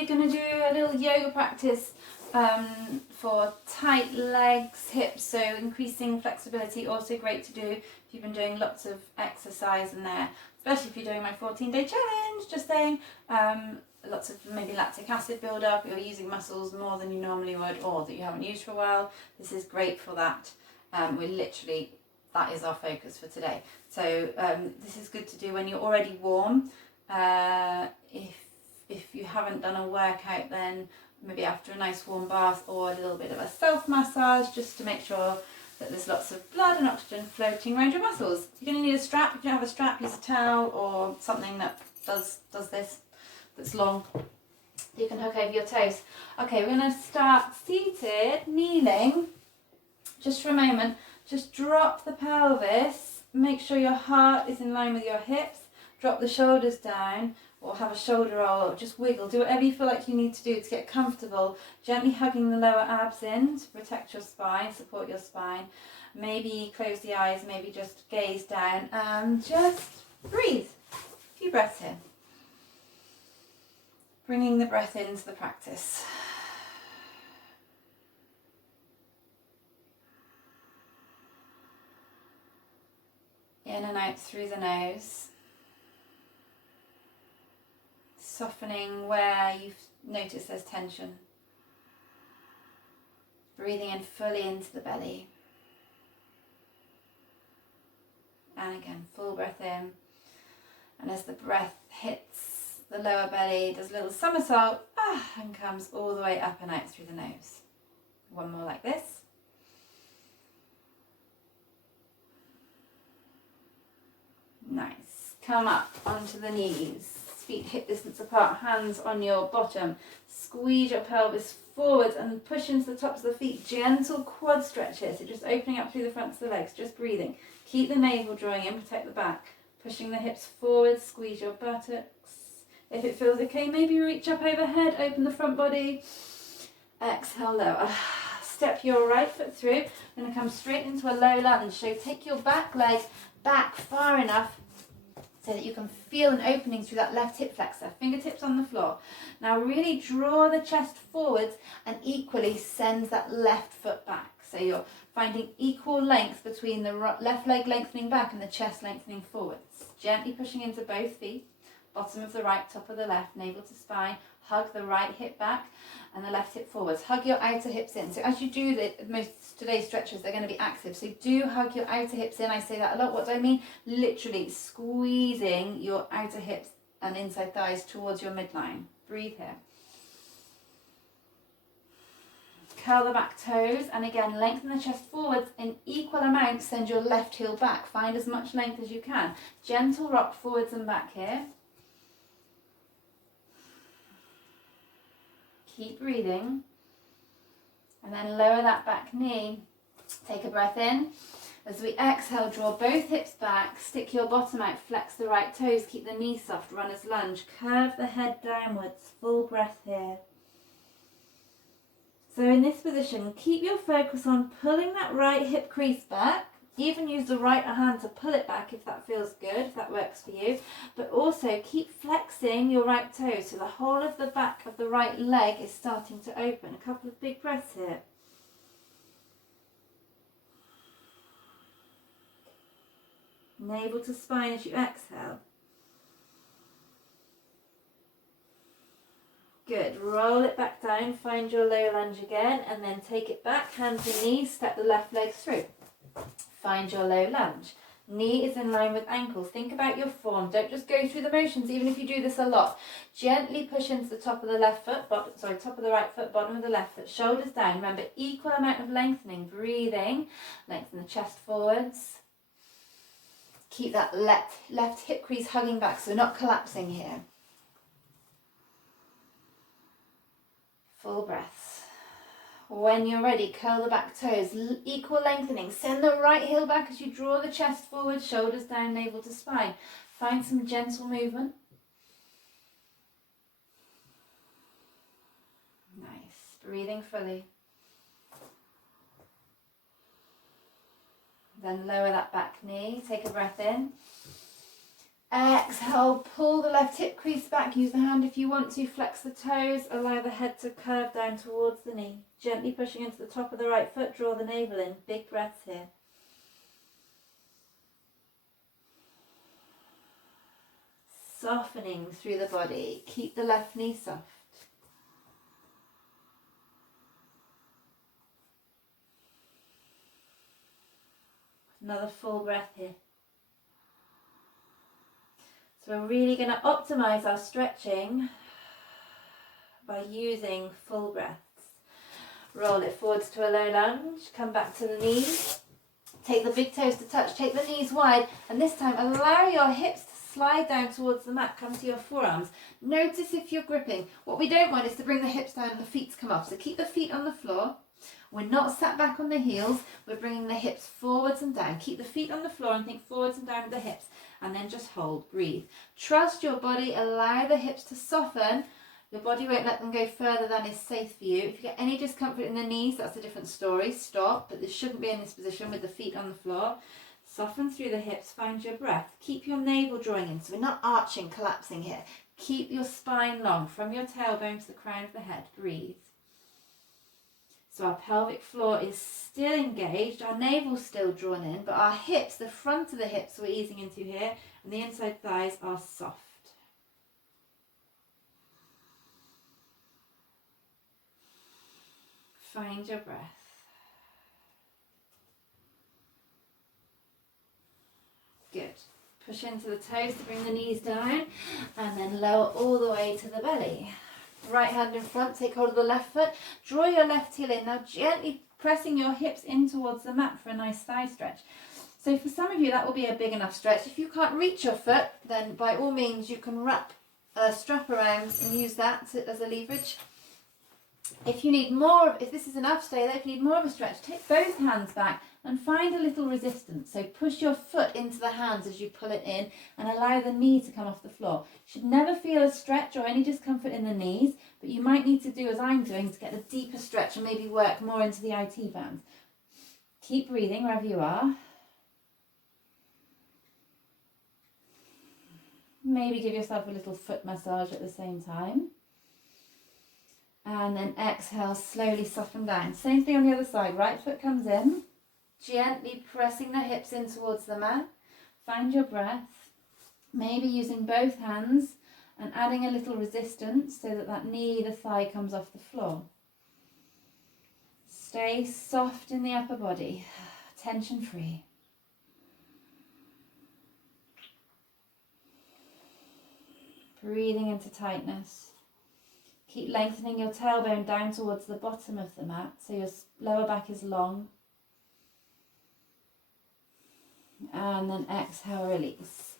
we're going to do a little yoga practice for tight legs, hips, so increasing flexibility. Also great to do if you've been doing lots of exercise in there, especially if you're doing my 14-day challenge, just saying. Lots of maybe lactic acid build-up, you're using muscles more than you normally would, or that you haven't used for a while. This is great for that. That is our focus for today. So this is good to do when you're already warm. If you haven't done a workout, then maybe after a nice warm bath or a little bit of a self-massage, just to make sure that there's lots of blood and oxygen floating around your muscles. You're going to need a strap. If you don't have a strap, use a towel or something that does this, that's long. You can hook over your toes. Okay, we're going to start seated, kneeling, just for a moment. Just drop the pelvis, make sure your heart is in line with your hips, drop the shoulders down, or have a shoulder roll, or just wiggle. Do whatever you feel like you need to do to get comfortable. Gently hugging the lower abs in to protect your spine, support your spine. Maybe close the eyes, maybe just gaze down and just breathe. A few breaths in. Bringing the breath into the practice. In and out through the nose. Softening where you've noticed there's tension. Breathing in fully into the belly. And again, full breath in. And as the breath hits the lower belly, does a little somersault and comes all the way up and out through the nose. One more like this. Nice. Come up onto the knees. Feet hip distance apart, hands on your bottom. Squeeze your pelvis forwards and push into the tops of the feet. Gentle quad stretch here, so just opening up through the fronts of the legs, just breathing. Keep the navel drawing in, protect the back. Pushing the hips forward, squeeze your buttocks. If it feels okay, maybe reach up overhead, open the front body. Exhale, lower. Step your right foot through. I'm going to come straight into a low lunge. So take your back leg back far enough so that you can feel an opening through that left hip flexor. Fingertips on the floor. Now really draw the chest forwards and equally send that left foot back. So you're finding equal length between the left leg lengthening back and the chest lengthening forwards. Gently pushing into both feet. Bottom of the right, top of the left, navel to spine. Hug the right hip back and the left hip forwards. Hug your outer hips in. So as you do most today's stretches, they're going to be active. So do hug your outer hips in. I say that a lot. What do I mean? Literally squeezing your outer hips and inside thighs towards your midline. Breathe here. Curl the back toes and again lengthen the chest forwards in equal amounts. Send your left heel back. Find as much length as you can. Gentle rock forwards and back here. Keep breathing. And then lower that back knee. Take a breath in. As we exhale, draw both hips back. Stick your bottom out. Flex the right toes. Keep the knees soft. Runner's lunge. Curve the head downwards. Full breath here. So in this position, keep your focus on pulling that right hip crease back. Even use the right hand to pull it back if that feels good, if that works for you. But also keep flexing your right toe so the whole of the back of the right leg is starting to open. A couple of big breaths here. Navel to spine as you exhale. Good. Roll it back down, find your low lunge again, and then take it back, hands and knees, step the left leg through. Find your low lunge. Knee is in line with ankles. Think about your form. Don't just go through the motions, even if you do this a lot. Gently push into the top of the left foot, top of the right foot, bottom of the left foot. Shoulders down. Remember, equal amount of lengthening. Breathing. Lengthen the chest forwards. Keep that left hip crease hugging back, so not collapsing here. Full breaths. When you're ready, curl the back toes, equal lengthening. Send the right heel back as you draw the chest forward, shoulders down, navel to spine. Find some gentle movement. Nice. Breathing fully. Then lower that back knee. Take a breath in. Exhale, pull the left hip crease back. Use the hand if you want to. Flex the toes. Allow the head to curve down towards the knee. Gently pushing into the top of the right foot. Draw the navel in. Big breaths here. Softening through the body. Keep the left knee soft. Another full breath here. So we're really going to optimize our stretching by using full breaths. Roll it forwards to a low lunge, come back to the knees, take the big toes to touch, take the knees wide, and this time allow your hips to slide down towards the mat, come to your forearms. Notice if you're gripping. What we don't want is to bring the hips down and the feet to come off, so keep the feet on the floor. We're not sat back on the heels, we're bringing the hips forwards and down. Keep the feet on the floor and think forwards and down with the hips, and then just hold, breathe. Trust your body, allow the hips to soften. Your body won't let them go further than is safe for you. If you get any discomfort in the knees, that's a different story. Stop, but this shouldn't be in this position with the feet on the floor. Soften through the hips, find your breath. Keep your navel drawing in, so we're not arching, collapsing here. Keep your spine long, from your tailbone to the crown of the head. Breathe. So our pelvic floor is still engaged, our navel's still drawn in, but our hips, the front of the hips we're easing into here, and the inside thighs are soft. Find your breath. Good. Push into the toes to bring the knees down, and then lower all the way to the belly. Right hand in front, take hold of the left foot, draw your left heel in, now gently pressing your hips in towards the mat for a nice thigh stretch. So for some of you that will be a big enough stretch. If you can't reach your foot, then by all means you can wrap a strap around and use that as a leverage. If you need more, if this is enough, stay there. If you need more of a stretch, take both hands back and find a little resistance. So push your foot into the hands as you pull it in and allow the knee to come off the floor. You should never feel a stretch or any discomfort in the knees, but you might need to do as I'm doing to get a deeper stretch and maybe work more into the IT bands. Keep breathing wherever you are. Maybe give yourself a little foot massage at the same time. And then exhale, slowly soften down. Same thing on the other side. Right foot comes in, gently pressing the hips in towards the mat. Find your breath. Maybe using both hands and adding a little resistance so that knee, the thigh comes off the floor. Stay soft in the upper body, tension free. Breathing into tightness. Keep lengthening your tailbone down towards the bottom of the mat so your lower back is long. And then exhale, release.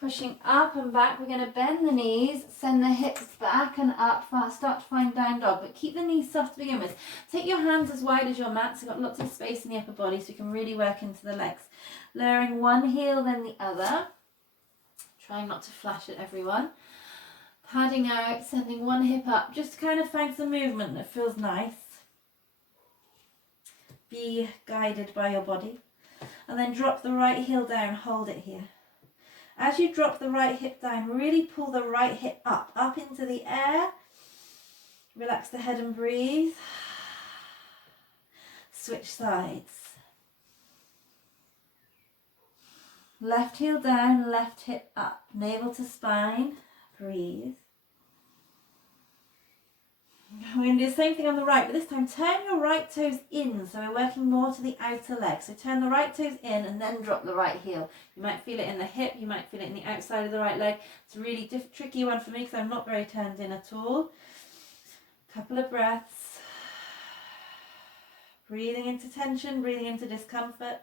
Pushing up and back, we're going to bend the knees, send the hips back and up, start to find down dog, but keep the knees soft to begin with. Take your hands as wide as your mat, so you've got lots of space in the upper body so you can really work into the legs. Lowering one heel then the other, trying not to flash at everyone. Padding out, sending one hip up, just to kind of find some movement that feels nice. Be guided by your body. And then drop the right heel down, hold it here. As you drop the right hip down, really pull the right hip up into the air. Relax the head and breathe. Switch sides. Left heel down, left hip up, navel to spine. Breathe. We're going to do the same thing on the right, but this time turn your right toes in, so we're working more to the outer leg. So turn the right toes in and then drop the right heel. You might feel it in the hip, you might feel it in the outside of the right leg. It's a really tricky one for me because I'm not very turned in at all. Couple of breaths. Breathing into tension, breathing into discomfort.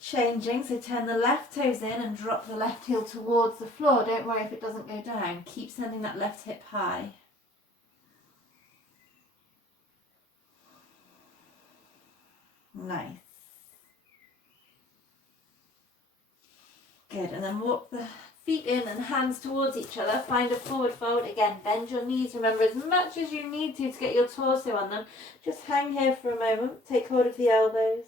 Changing, so turn the left toes in and drop the left heel towards the floor. Don't worry if it doesn't go down. Keep sending that left hip high. Nice. Good, and then walk the feet in and hands towards each other. Find a forward fold. Again, bend your knees. Remember, as much as you need to get your torso on them, just hang here for a moment. Take hold of the elbows.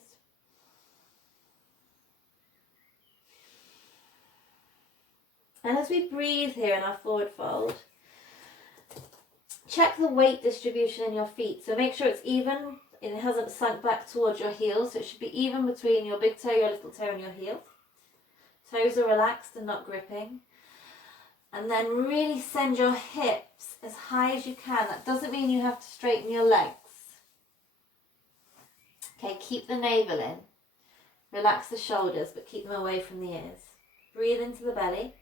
And as we breathe here in our forward fold, check the weight distribution in your feet. So make sure it's even, it hasn't sunk back towards your heels, so it should be even between your big toe, your little toe and your heel. Toes are relaxed and not gripping. And then really send your hips as high as you can. That doesn't mean you have to straighten your legs. Okay, keep the navel in. Relax the shoulders, but keep them away from the ears. Breathe into the belly.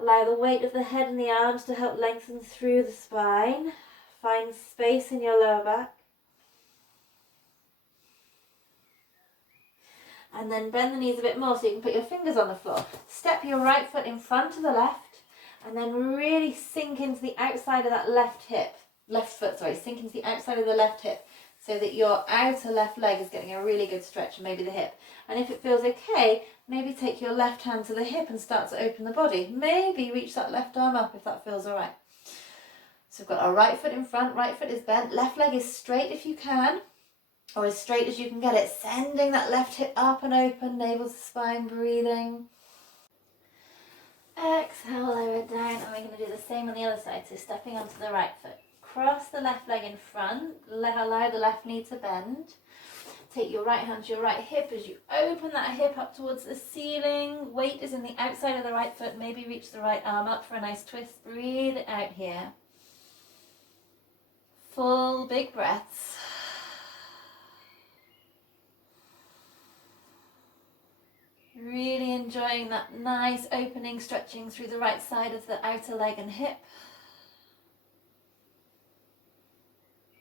Allow the weight of the head and the arms to help lengthen through the spine. Find space in your lower back. And then bend the knees a bit more so you can put your fingers on the floor. Step your right foot in front of the left and then really sink into the outside of that sink into the outside of the left hip so that your outer left leg is getting a really good stretch, and maybe the hip. And if it feels okay, maybe take your left hand to the hip and start to open the body. Maybe reach that left arm up if that feels all right. So we've got our right foot in front, right foot is bent, left leg is straight if you can, or as straight as you can get it, sending that left hip up and open, navel to spine, breathing. Exhale, lower down, and we're going to do the same on the other side, so stepping onto the right foot. Cross the left leg in front, allow the left knee to bend. Take your right hand to your right hip as you open that hip up towards the ceiling. Weight is in the outside of the right foot, maybe reach the right arm up for a nice twist. Breathe it out here. Full big breaths. Really enjoying that nice opening, stretching through the right side of the outer leg and hip.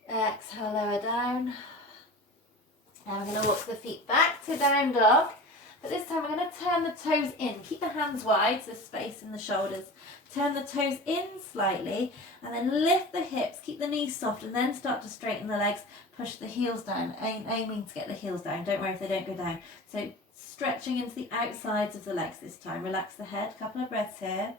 Exhale, lower down. Now we're going to walk the feet back to down dog. But this time we're going to turn the toes in. Keep the hands wide, so space in the shoulders. Turn the toes in slightly and then lift the hips. Keep the knees soft and then start to straighten the legs. Push the heels down, aiming to get the heels down. Don't worry if they don't go down. So stretching into the outsides of the legs this time. Relax the head. Couple of breaths here.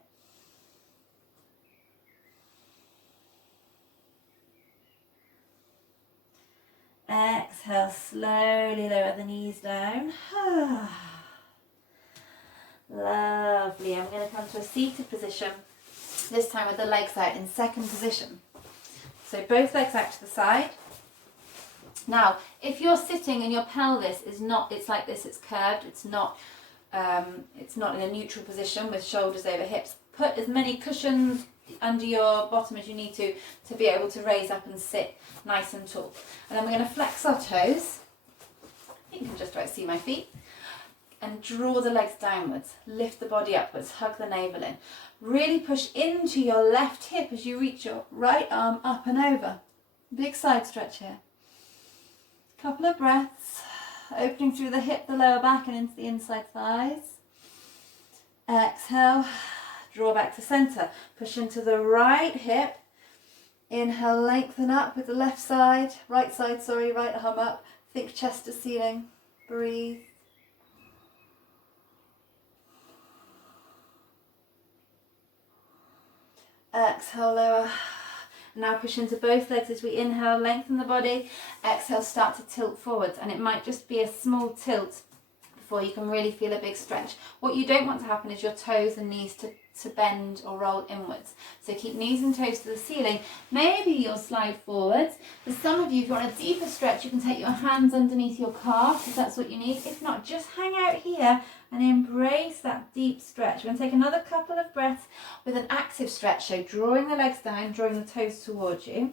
Exhale, slowly lower the knees down. Lovely. I'm going to come to a seated position, this time with the legs out in second position. So both legs out to the side. Now, if you're sitting and your pelvis is not, it's like this, it's curved, it's not in a neutral position with shoulders over hips, put as many cushions under your bottom as you need to be able to raise up and sit nice and tall. And then we're going to flex our toes. You can just about see my feet. And draw the legs downwards. Lift the body upwards. Hug the navel in. Really push into your left hip as you reach your right arm up and over. Big side stretch here. Couple of breaths. Opening through the hip, the lower back and into the inside thighs. Exhale. Draw back to centre. Push into the right hip. Inhale, lengthen up with the left side. Right arm up. Think chest to ceiling. Breathe. Exhale, lower. Now push into both legs as we inhale, lengthen the body. Exhale, start to tilt forwards. And it might just be a small tilt before you can really feel a big stretch. What you don't want to happen is your toes and knees to bend or roll inwards. So keep knees and toes to the ceiling. Maybe you'll slide forwards. For some of you, if you want a deeper stretch, you can take your hands underneath your calf if that's what you need. If not, just hang out here and embrace that deep stretch. We're going to take another couple of breaths with an active stretch. So drawing the legs down, drawing the toes towards you.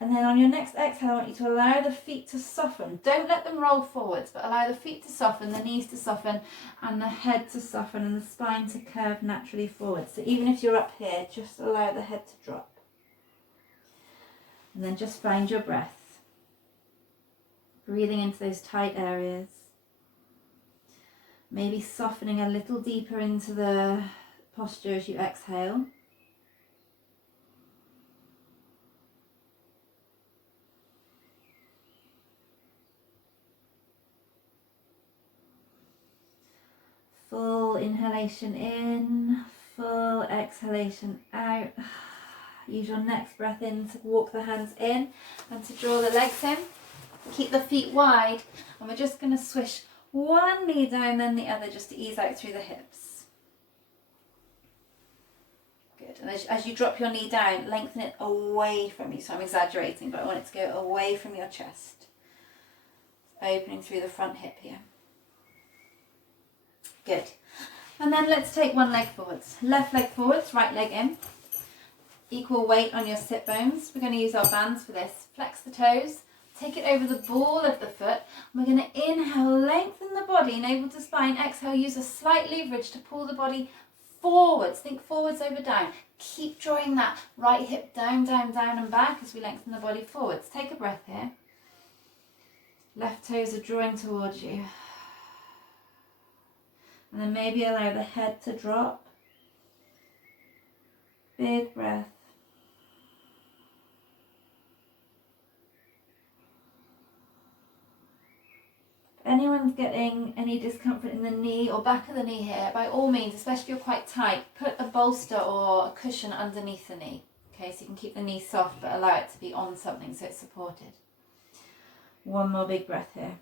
And then on your next exhale, I want you to allow the feet to soften. Don't let them roll forwards, but allow the feet to soften, the knees to soften, and the head to soften, and the spine to curve naturally forward. So even if you're up here, just allow the head to drop. And then just find your breath. Breathing into those tight areas. Maybe softening a little deeper into the posture as you exhale. Full inhalation in, full exhalation out. Use your next breath in to walk the hands in and to draw the legs in. Keep the feet wide, and we're just going to swish one knee down, then the other, just to ease out through the hips. Good. And as you drop your knee down, lengthen it away from you. So I'm exaggerating, but I want it to go away from your chest. Opening through the front hip here. Good. And then let's take one leg forwards. Left leg forwards, right leg in. Equal weight on your sit bones. We're going to use our bands for this. Flex the toes. Take it over the ball of the foot. We're going to inhale, lengthen the body, navel to spine. Exhale, use a slight leverage to pull the body forwards. Think forwards over down. Keep drawing that right hip down, down, down and back as we lengthen the body forwards. Take a breath here. Left toes are drawing towards you. And then maybe allow the head to drop. Big breath. If anyone's getting any discomfort in the knee or back of the knee here, by all means, especially if you're quite tight, put a bolster or a cushion underneath the knee. Okay, so you can keep the knee soft but allow it to be on something so it's supported. One more big breath here.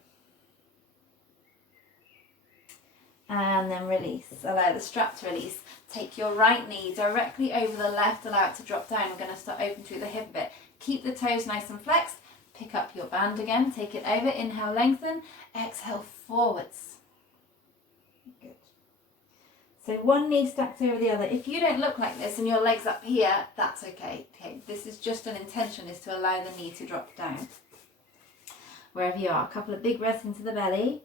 And then release. Allow the strap to release. Take your right knee directly over the left. Allow it to drop down. I'm going to start open through the hip a bit. Keep the toes nice and flexed. Pick up your band again. Take it over. Inhale, lengthen. Exhale, forwards. Good. So one knee stacked over the other. If you don't look like this and your leg's up here, that's okay. Okay. This is just an intention, is to allow the knee to drop down. Wherever you are. A couple of big breaths into the belly.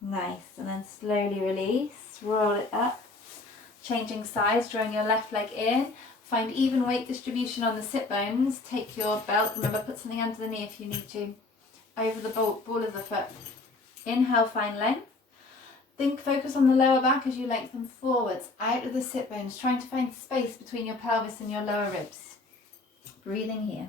Nice, and then slowly release, roll it up, changing sides, drawing your left leg in, find even weight distribution on the sit bones, take your belt, remember put something under the knee if you need to, over the ball of the foot. Inhale, find length. Think, focus on the lower back as you lengthen forwards, out of the sit bones, trying to find space between your pelvis and your lower ribs. Breathing here.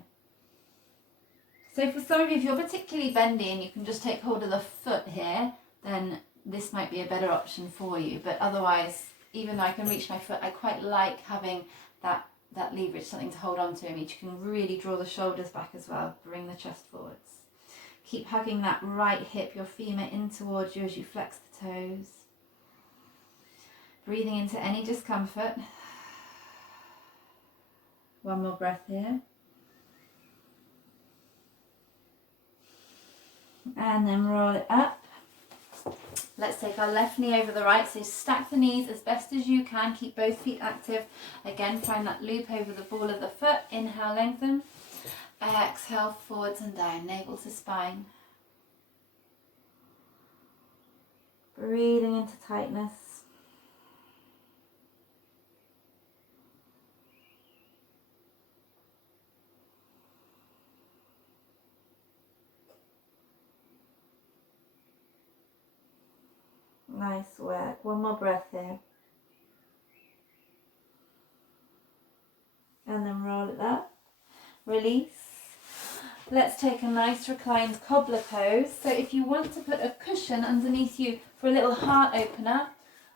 So for some of you, if you're particularly bendy and you can just take hold of the foot here, then this might be a better option for you. But otherwise, even though I can reach my foot, I quite like having that leverage, something to hold on to. I mean, you can really draw the shoulders back as well, bring the chest forwards. Keep hugging that right hip, your femur in towards you as you flex the toes. Breathing into any discomfort. One more breath here. And then roll it up. Let's take our left knee over the right, so stack the knees as best as you can, keep both feet active. Again, find that loop over the ball of the foot, inhale, lengthen. Exhale, forwards and down, navel to spine. Breathing into tightness. Nice work. One more breath here. And then roll it up. Release. Let's take a nice reclined cobbler pose. So if you want to put a cushion underneath you for a little heart opener,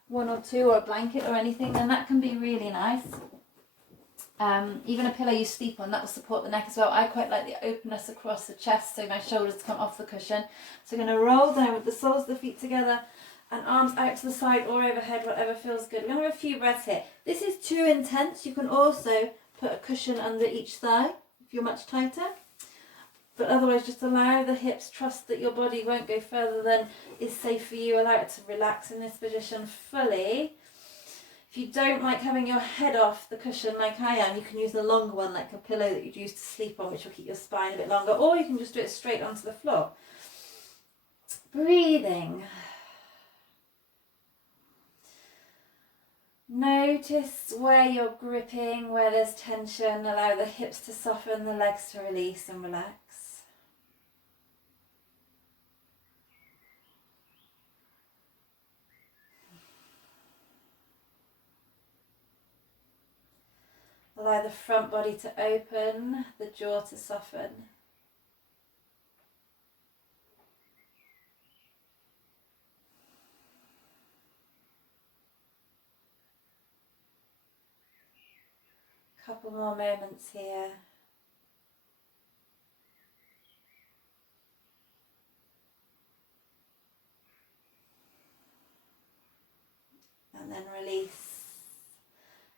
one or two, or a blanket or anything, then that can be really nice. Even a pillow you sleep on, that will support the neck as well. I quite like the openness across the chest so my shoulders come off the cushion. So we're going to roll down with the soles of the feet together and arms out to the side or overhead, whatever feels good. We're going to have a few breaths here. This is too intense. You can also put a cushion under each thigh if you're much tighter. But otherwise, just allow the hips, trust that your body won't go further than is safe for you. Allow it to relax in this position fully. If you don't like having your head off the cushion like I am, you can use the longer one, like a pillow that you'd use to sleep on, which will keep your spine a bit longer, or you can just do it straight onto the floor. Breathing. Notice where you're gripping, where there's tension. Allow the hips to soften, the legs to release and relax. Allow the front body to open, the jaw to soften. Couple more moments here. And then release.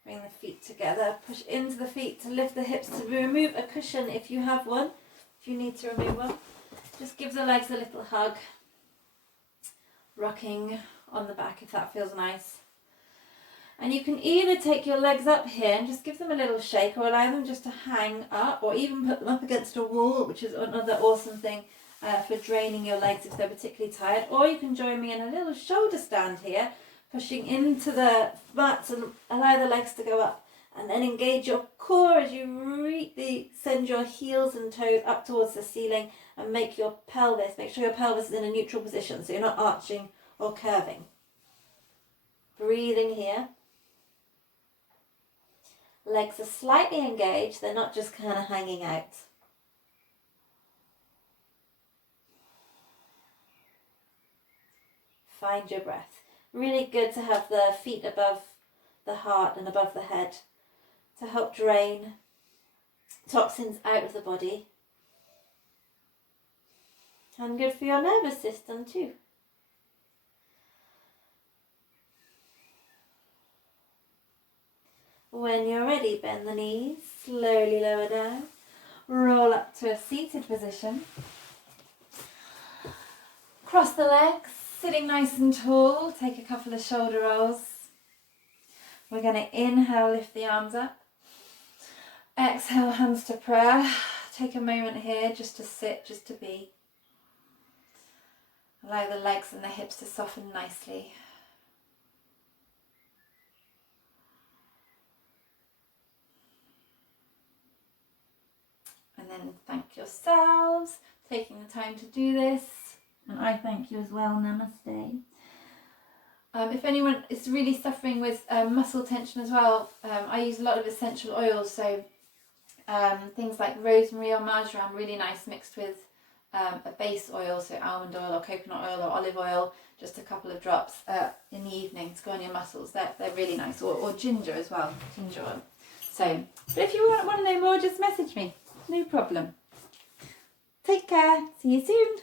Bring the feet together. Push into the feet to lift the hips, to remove a cushion if you have one. If you need to remove one. Just give the legs a little hug. Rocking on the back if that feels nice. And you can either take your legs up here and just give them a little shake, or allow them just to hang up, or even put them up against a wall, which is another awesome thing for draining your legs if they're particularly tired. Or you can join me in a little shoulder stand here, pushing into the mats and allow the legs to go up, and then engage your core as you send your heels and toes up towards the ceiling, and make your pelvis, make sure your pelvis is in a neutral position so you're not arching or curving. Breathing here. Legs are slightly engaged, they're not just kind of hanging out. Find your breath. Really good to have the feet above the heart and above the head to help drain toxins out of the body. And good for your nervous system too. When you're ready, bend the knees, slowly lower down, roll up to a seated position. Cross the legs, sitting nice and tall, take a couple of shoulder rolls. We're going to inhale, lift the arms up. Exhale, hands to prayer. Take a moment here just to sit, just to be. Allow the legs and the hips to soften nicely. And then thank yourselves, taking the time to do this. And I thank you as well. Namaste. If anyone is really suffering with muscle tension as well, I use a lot of essential oils. So things like rosemary or marjoram, really nice, mixed with a base oil, so almond oil or coconut oil or olive oil, just a couple of drops in the evening to go on your muscles. They're really nice. Or ginger as well, ginger oil. So, but if you want to know more, just message me. No problem. Take care. See you soon.